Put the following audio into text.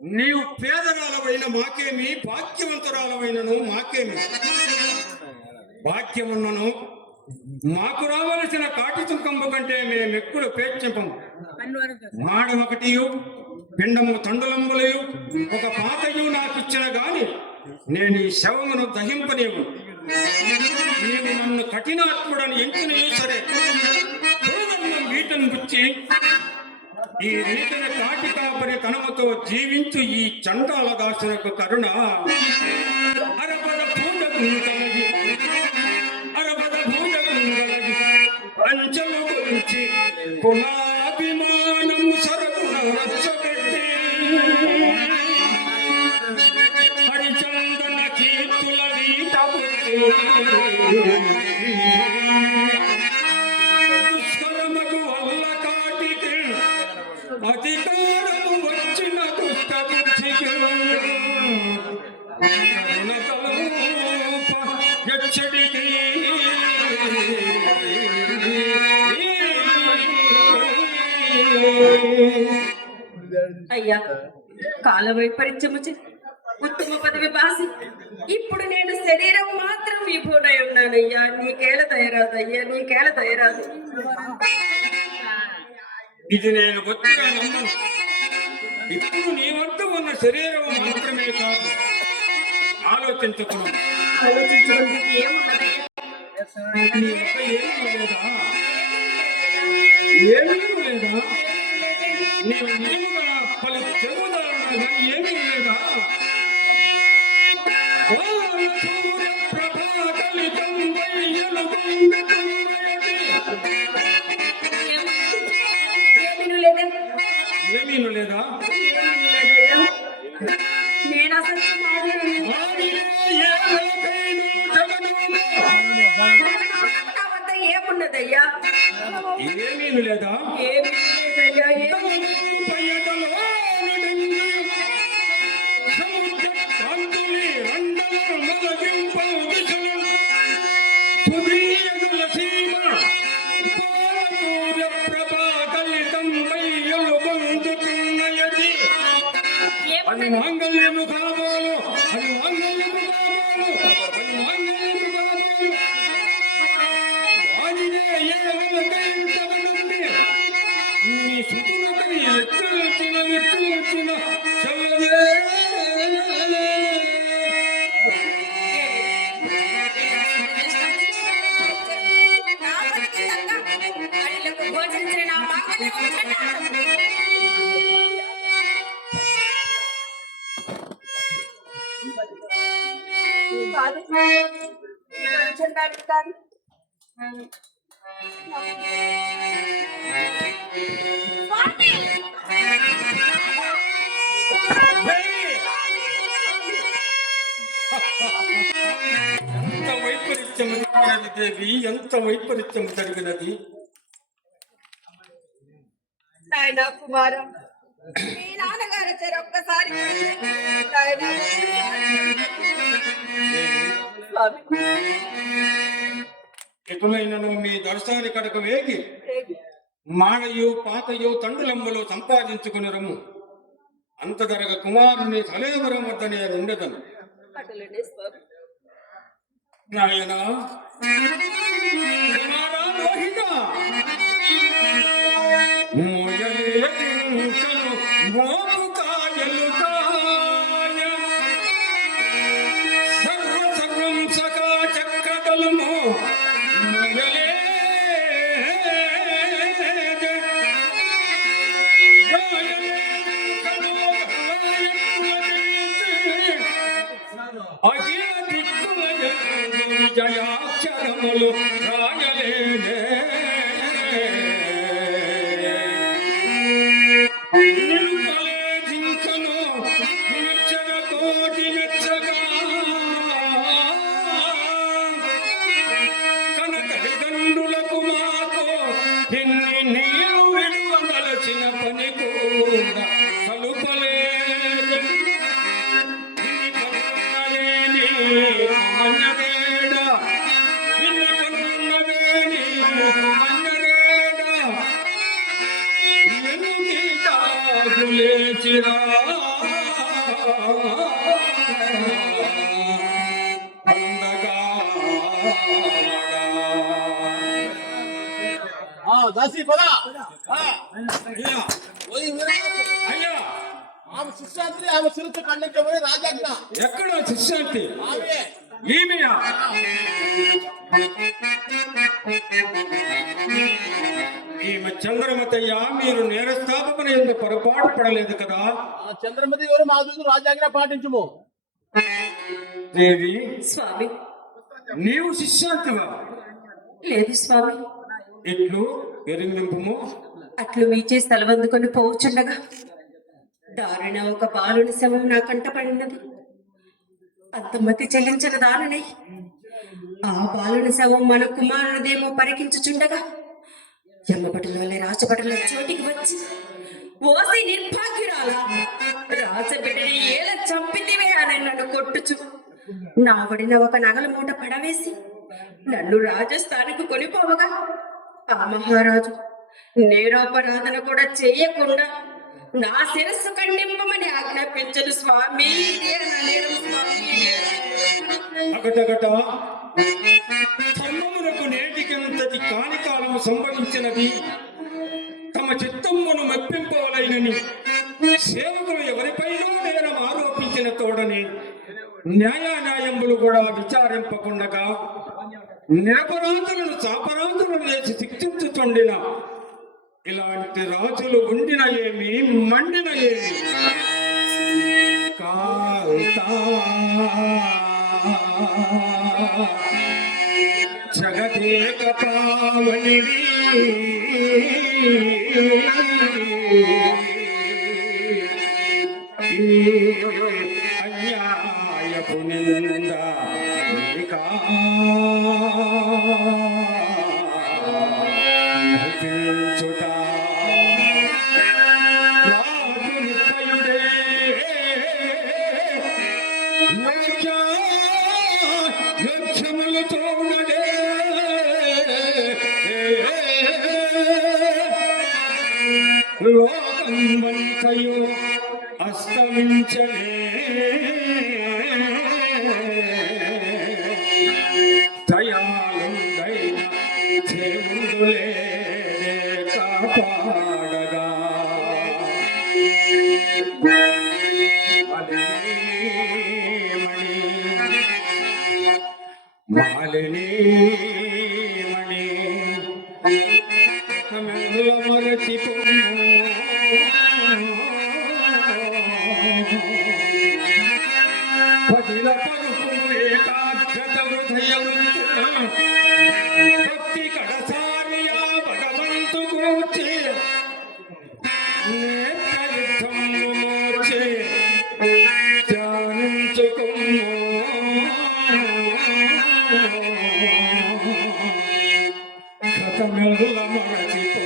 నీవు పేదరాలవైన మాకేమి, భాగ్యవంతురాలవైనను మాకేమి. భాగ్యమున్నను మాకు రావలసిన కాటి చుంకంబు కంటే మేమెక్కుడు పేర్చింపము. మాడ ఒకటియు పిండము తండులంబులయు ఒక పాతయు నాకిచ్చిన గాని నేను ఈ శవమును దహింపనేవు. నీవు నన్ను కఠినాత్ముడని ఎంచిన సరే పూర్వన్నం వీటను గుచ్చి ఈ రీతిన కాటి కాపరి తనముతో జీవించు ఈ చండాల దాసులకు కరుణ. అరపద పూజ గుంటలగి అరపద పూజ గుంటలగి అంచెలు గురించి కులాభిమానము సరకున రచ్చబెట్టి హరిచందన కీర్తుల వీట దుష్కరమకు వల్ల కాటికి అధికారము వచ్చిన దుష్ట బుద్ధికి ఎచ్చడికి అయ్యా, కాల వైపరీత్యము ఉత్తమ పదవి బాసి ఇప్పుడు నేను శరీరం మాత్రం విభూనై ఉన్నానయ్యా. నీకేళ దయరాదయ్యా, నీకేళ దయరాదు. ఇది నేను గొప్పగా నమ్మను. ఇప్పుడు నీ వద్ద ఉన్న శరీరం మాత్రమే కాదు, ఆలోచించుకున్నాను. ఆలోచించుకుందుకు ఏమున్నదయ్యా? నీ వద్ద ఏమీ లేదా? ఏమీ లేదా? నీవు నిజముగా పలు తెలుగుదారుగా ఏమీ లేదా? ఏమీను లేదా? నేను అసలు ఏమున్నదయ్యా? ఏమీను లేదా? ఏమీ లేదయ్యా. అది మాంగళ్యము కావాలు, అది మాంగళ్యము కావాలు, అది మాంగళ్యము కావాలు. వారినే ఏమనకైంతవనుంది నీ సుతులకని ఎత్తులొచ్చిన చల్లవే. కాదు ఎంత వైపరీత్యము జరిగినది దేవి, ఎంత వైపరీత్యము జరిగినది. నాయనా కుమారా, మీ నాన్నగారు వచ్చారు ఒక్కసారి. ఎటునైనను మీ దర్శనాన్ని కడక వేగి మాడయు పాతయు తండ్రులమ్మలు సంపాదించుకుని రమ్ము. అంత జరగ కుమారుని కలేవరం వద్ద నేను ఉండదను. నాయన రోహిత మోపు కాయలు కాయ సర్వం సకా చక్రదలము జయాక్షరములు రాయలేనే నిలుపలే జింకను మెచ్చగ కోటి మెచ్చగా కనకలిదండులకు మాకు ఎన్ని నీరు విడువదలచిన పని కూడా కలుపలేదు. లేచిరా దాసి పద అయ్యా పోయి వీరయ్యకు. అయ్యా ఆమె శిష్యాత్రి ఆమె శిరస్సు ఖండించమని రాజాజ్ఞ. ఎక్కడ శిష్యాంతి ఆమె ఈమెయా ఈమె చంద్రమతయ్య మీరు నేరస్థాపన ఎందు పొరపాటు పడలేదు కదా ఆ చంద్రమతి ఎవరు మా దూదు రాజాజ్ఞ పాటించుము. దేవి స్వామి నీవు శిష్యాంతివా లేదు స్వామి, ఇట్లు ఎరింగింపుము అట్లు మీచే స్థలవందుకొని పోవచ్చుండగా దారుణ ఒక బాలుని శవం నా కంట పడినది. అంత మతి చెల్లించిన దారుణై ఆ బాలుని శవం మన కుమారునిదేమో పరికించుచుండగా యమ్మపటుల వల్ల రాజభటుల చోటికి వచ్చి ఓసి నిర్భాగ్యురాల రాజబిడ్డని ఏల చంపితివే అని నన్ను కొట్టుచు నా వడిన ఒక నగల మూట పడవేసి నన్ను రాజస్థానికి కొనిపోవగా ఆ మహారాజు నేరోపరాధన కూడా చేయకుండా నా శిరస్సు ఖండింపమని ఆజ్ఞాపించను స్వామి. ఇదే నా నేరం స్వామి, ఇదే నా నేరం. అకటగట ధర్మమునకు నేటికెంతటి కానికాలము సంభవించినది. తమ చిత్తమును మెప్పింపవలైనని సేవకులు ఎవరిపైనో నేరం ఆరోపించిన తోడని న్యాయాన్యాయములు కూడా విచారింపకుండగా నిరపరాధులను చాపరాధులను చేసి శిక్షించుచుండిన ఇలాంటి రాజులు ఉండిన ఏమి మండిన ఏమి కాంతా జగదేక పావనివి అన్యాయపు నింద నీకా భజించుట రాజుని పయుడే లక్ష్యములు తోడడే లోకం వంతయు అస్తమించలే దయాళుడైన దేవుడులే కాపాడగా మాలిని మణి మరచిపో పదిల పరుపు ఏకాగ్రత హృదయ భక్తి కడసారియా భగవంతు కూర్చే నేత్రయుద్ధము మోచే ధ్యానించుకుము కథమెల్ల మరచిపో